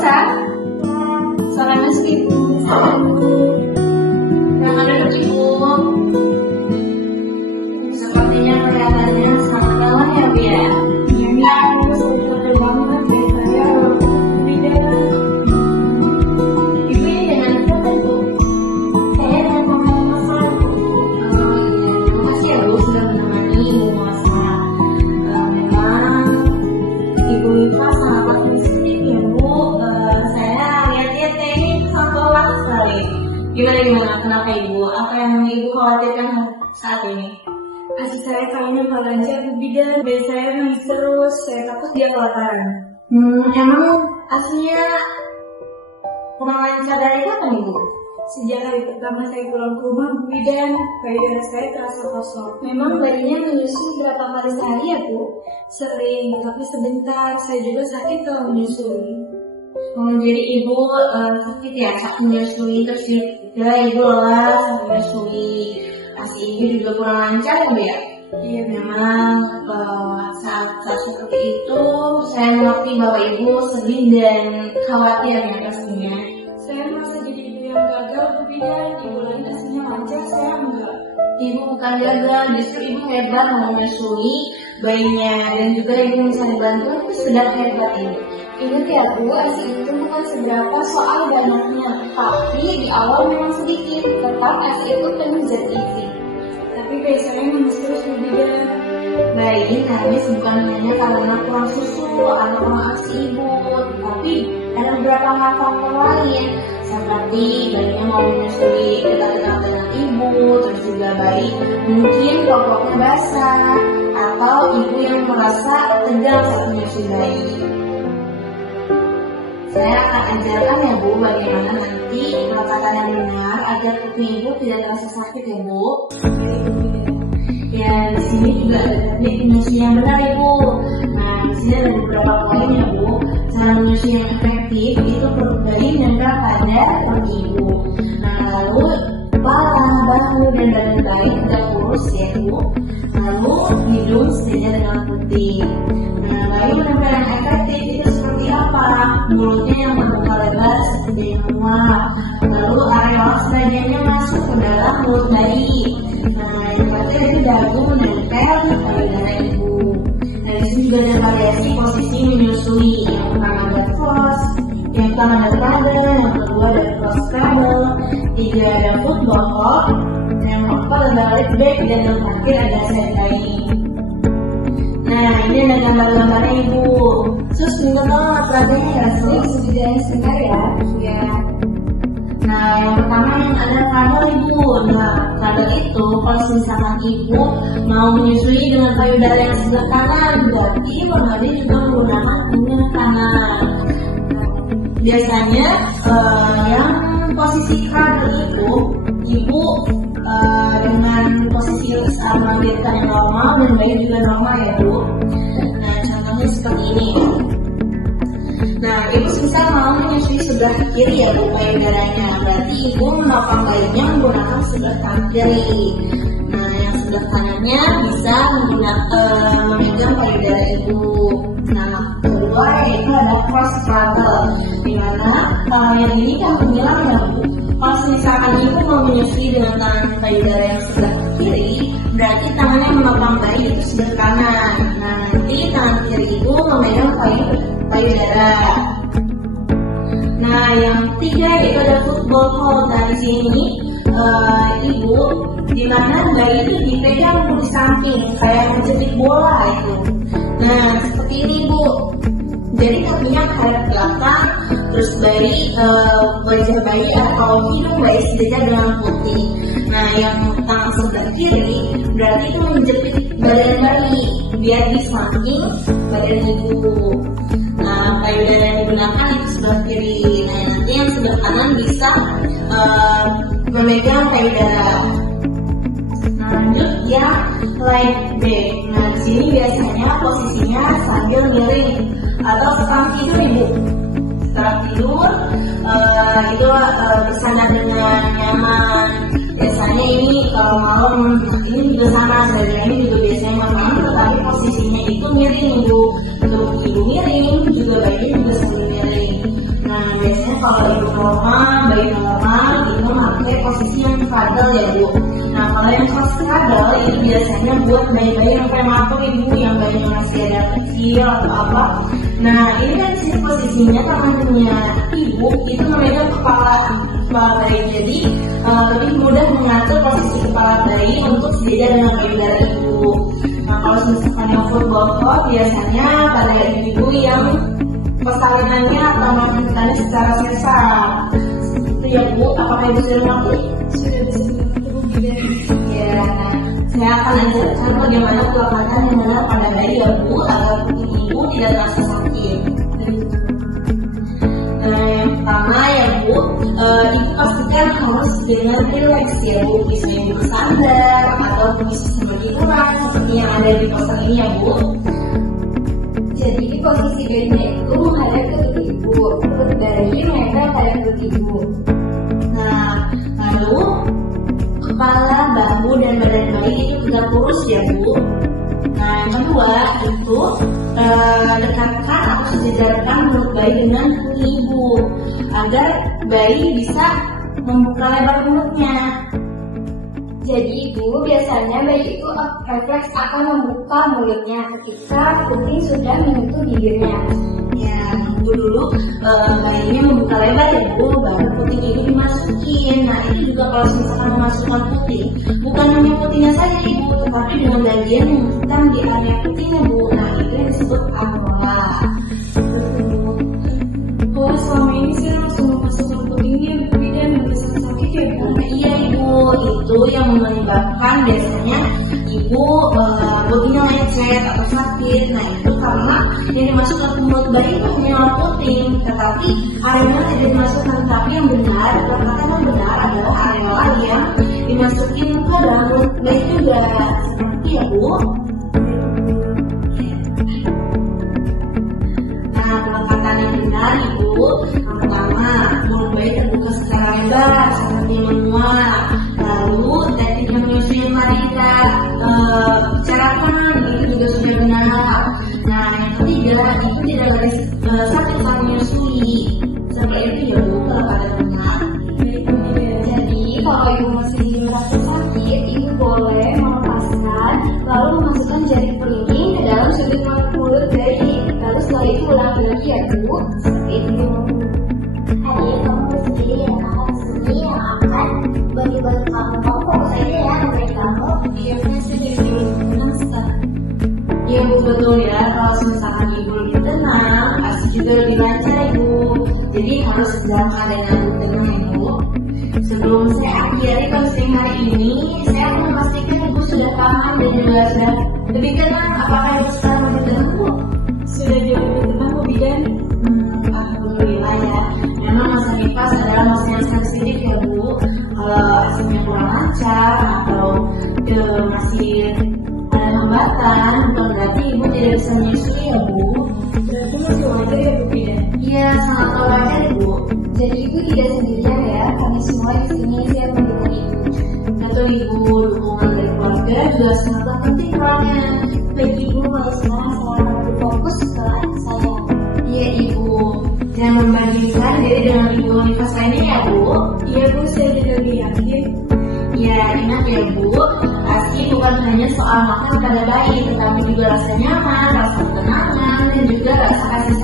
Rosa, salam ibu. Yang ada ibu, sepertinya kelihatannya sangat lelah ya Bu ya. Iya, aku sudah banget deh saya tidak. Ibu ini dengan siapa ibu? Saya dengan mama saya. Oh iya, terima kasih ya Bu sudah menemani Ibu Rosa. Memang Ibu Iva sangat positif ya Bu. Saya lihat-lihat kayaknya sangat lelah sekali. Gimana? Kenapa Ibu? Apa yang Ibu khawatirkan saat ini? Asi saya kayaknya nggak lancar Bu Bidan. Dan saya nangis terus. Saya takut dia kelaparan. Emang aslinya kurang lancar dari kapan Ibu? Sejak hari pertama saya pulang ke rumah Bu Bidan, payudara saya terasa kosong. Memang bayinya menyusui berapa kali sehari ya Bu? Sering, tapi sebentar. Saya juga sakit kalau menyusui. Jadi Ibu sakit ya saat menyusui, terus juga Ibu lelah saat menyusui. Asi Ibu juga kurang lancar ya Bu ya? Iya, Memang saat seperti itu saya mengerti bahwa Ibu sedih dan khawatir ya pastinya. saya merasa jadi ibu yang gagal Bu Bidan. Ibu lain aslinya lancar, saya enggak. Ibu bukan gagal, justru Ibu hebat menyusui bayinya dan juga Ibu mencari bantuan itu sudah hebat Ibu. Ingat ya Bu, ASI itu bukan seberapa soal banyaknya, tapi di awal memang sedikit. Tetap ASI itu penuh zat gizi. Tapi bayi saya nangis terus Bu Bidan. Bayi nangis bukan hanya karena kurang susu atau kurang ASI Ibu, tapi ada beberapa faktor lain seperti bayinya mau menyusui dekat-dekat dengan Ibu, terus juga bayi mungkin popoknya basah atau Ibu yang merasa tegang saat menyusui bayi. Saya akan ajarkan ya Bu bagaimana nanti perkataan yang benar agar perut Ibu tidak terasa sakit ya Bu. Ya di sini juga ada teknik menyusui yang benar Ibu. Nah di sini ada beberapa poin ya Bu. Cara menyusui yang efektif itu perut bayi menempel pada perut Ibu. Nah lalu kepala, bahu dan badan bayi tegak lurus ya Bu. Lalu hidung sejajar dengan putih. Nah bayi menempel yang efektif itu seperti apa? Mulutnya yang terbuka lebar seperti yang muat. Lalu areola sebagiannya masuk ke dalam mulut bayi. Nah yang terakhir itu dagu menempel di payudara Ibu. Nah di sini juga ada variasi posisi menyusui. Yang pertama ada cross, yang pertama ada cradle, yang kedua ada cross cradle, tiga ada football hop, yang keempat ada leg back, dan yang terakhir ada side lying. Nah ini ada gambar-gambarnya Ibu. Terus minta tolong pelajarannya ya Sus. Sudah sebentar ya. Ya. Nah yang pertama yang ada cradle Ibu. Nah cradle itu kalau misalkan Ibu mau menyusui dengan payudara yang sebelah kanan, berarti Ibu juga menggunakan punggung kanan. Biasanya yang posisi cradle itu Ibu dengan posisi melahirkan yang normal dan bayi juga normal ya Bu. Nah contohnya seperti ini. Nah Ibu misal mau menyusui sebelah kiri ya Bu payudaranya, berarti Ibu menopang bayinya menggunakan sebelah kanan kiri. Nah yang sebelah kanannya bisa memegang payudara Ibu. Nah kedua yaitu ada cross cradle, dimana yang ini kan bilang ya Bu, kalau misalkan Ibu mau menyusui dengan tangan payudara yang sebelah kiri, berarti tangannya menopang bayi itu sebelah kanan. Nah nanti tangan kiri Ibu memegang payudara. Nah yang ketiga yaitu ada football hold. Nah di sini Ibu dimana bayi itu dipegang di samping kayak mencetik bola itu. Nah seperti ini Bu. Jadi kakinya menghadap belakang, terus bayi wajah bayi atau hidung bayi sejajar dengan putih. Nah yang tangan sebelah kiri berarti itu menjepit badan bayi biar di samping badan Ibu. Nah payudara yang digunakan itu sebelah kiri. Nah nanti yang sebelah kanan bisa memegang payudara. Nah lanjut yang leg back. Nah di sini biasanya posisinya sambil miring atau setelah tidur Ibu. Setelah tidur itu bersandar dengan nyaman. Biasanya ini kalau malam ini juga sama, sebenarnya ini juga biasanya malam, tetapi posisinya itu miring Ibu. Untuk Ibu miring juga bayinya juga sambil miring. Nah bayi normal itu memakai posisi yang cradle ya Bu. Nah kalau yang cradle itu biasanya buat bayi-bayi yang prematur Ibu, yang bayinya masih ada kecil atau apa. Nah ini kan posisinya tangannya ibu itu memegang kepala bayi, jadi lebih mudah mengatur posisi kepala bayi untuk sejajar dengan payudara ibu. Nah kalau misalkan yang football court biasanya pada ibu yang persalinannya atau melahirkannya secara sesar. Itu ya Bu, apakah Ibu sudah mengerti? Sudah bisa mengerti Bu Bidan. Ya, nah, saya akan ajarkan bagaimana pelekatan yang benar pada bayi ya Bu, agar puting ibu tidak terasa sakit. Nah, yang pertama ya Bu, ibu pastikan harus dengan rileks ya Bu, bisa ibu bersandar atau bisa sambil tiduran seperti yang ada di poster ini ya Bu. Jadi posisi bayinya itu menghadap ke perut ibu, perut bayi menempel pada perut ibu. Nah, lalu kepala, bahu, dan badan bayi itu tegak lurus ya Bu. Nah, yang kedua itu dekatkan atau sejajarkan mulut bayi dengan kuku ibu agar bayi bisa membuka lebar mulutnya. Jadi ibu biasanya bayi itu refleks akan membuka mulutnya ketika puting sudah menyentuh bibirnya. Ya, tunggu dulu bayinya membuka lebar ya Bu, baru puting ibu dimasukin. Nah, itu juga kalau misalkan memasukkan puting, bukan hanya putingnya saja Ibu, tetapi dengan bagian yang hitam di area putingnya Bu. Nah, itu yang disebut areola. Oh, selama ini saya langsung memasukkan putingnya dan merasa sakit ya Bu. Nah, iya Ibu, itu yang menyebabkan biasanya ibu putingnya lecet atau sakit. Nah itu karena yang dimasukkan ke mulut bayi itu hanya puting, tetapi areola tidak dimasukkan. Tapi yang benar, perkataan yang benar adalah areola yang dimasukin ke dalam mulut bayi juga, seperti ya Bu. Nah perkataan yang benar Ibu, yang pertama mulut bayi terbuka secara lebar seperti menguap. Lalu teknik menyusui yang tadi kita bicarakan itu juga sudah benar. Nah yang ketiga itu tidak boleh sakit saat menyusui. Seperti itu ya Bu, kalau pada benar. Jadi kalau ibu masih merasa sakit, ibu boleh melepaskan lalu memasukkan jari kelingking ke dalam sudut mulut bayi. Lalu setelah itu ulang lagi ya Bu, seperti itu. Adik kamu sendiri yang akan sendiri yang akan bagi-bagi kamu fokus aja ya dengan kamu. Iya, saya jadi tenang sekarang. Iya Bu, betul ya. Kalau misalkan ibu lebih tenang, pasti juga lebih lancar Ibu. Jadi harus dalam keadaan yang tenang Ibu. Sebelum saya akhiri counseling hari ini, saya akan memastikan Ibu sudah paham dan juga sudah lebih tenang. Apakah Ibu sekarang lebih tenang Bu? Sudah jauh lebih tenang Bu Bidan. Alhamdulillah ya. Memang masa nifas adalah masa yang sensitif ya Bu. Kalau hasilnya kurang lancar atau masih ada hambatan, bukan berarti ibu tidak bisa menyusui ya Bu. Berarti masih wajar ya Bu Bidan. Iya, sangat wajar Bu. Jadi ibu tidak sendirian ya, kami semua di sini siap mendukung ibu. Betul Ibu, dukungan dari keluarga juga sangat penting perannya. Baik ibu, mulai sekarang saya akan berfokus ke anak saya. Iya Ibu, jangan membandingkan diri dengan ibu nifas lainnya ya Bu. Iya Bu, saya jadi lebih yakin. Ya, ingat ya Bu, ASI bukan hanya soal makan pada bayi, tetapi juga rasa nyaman, rasa ketenangan, dan juga rasa kasih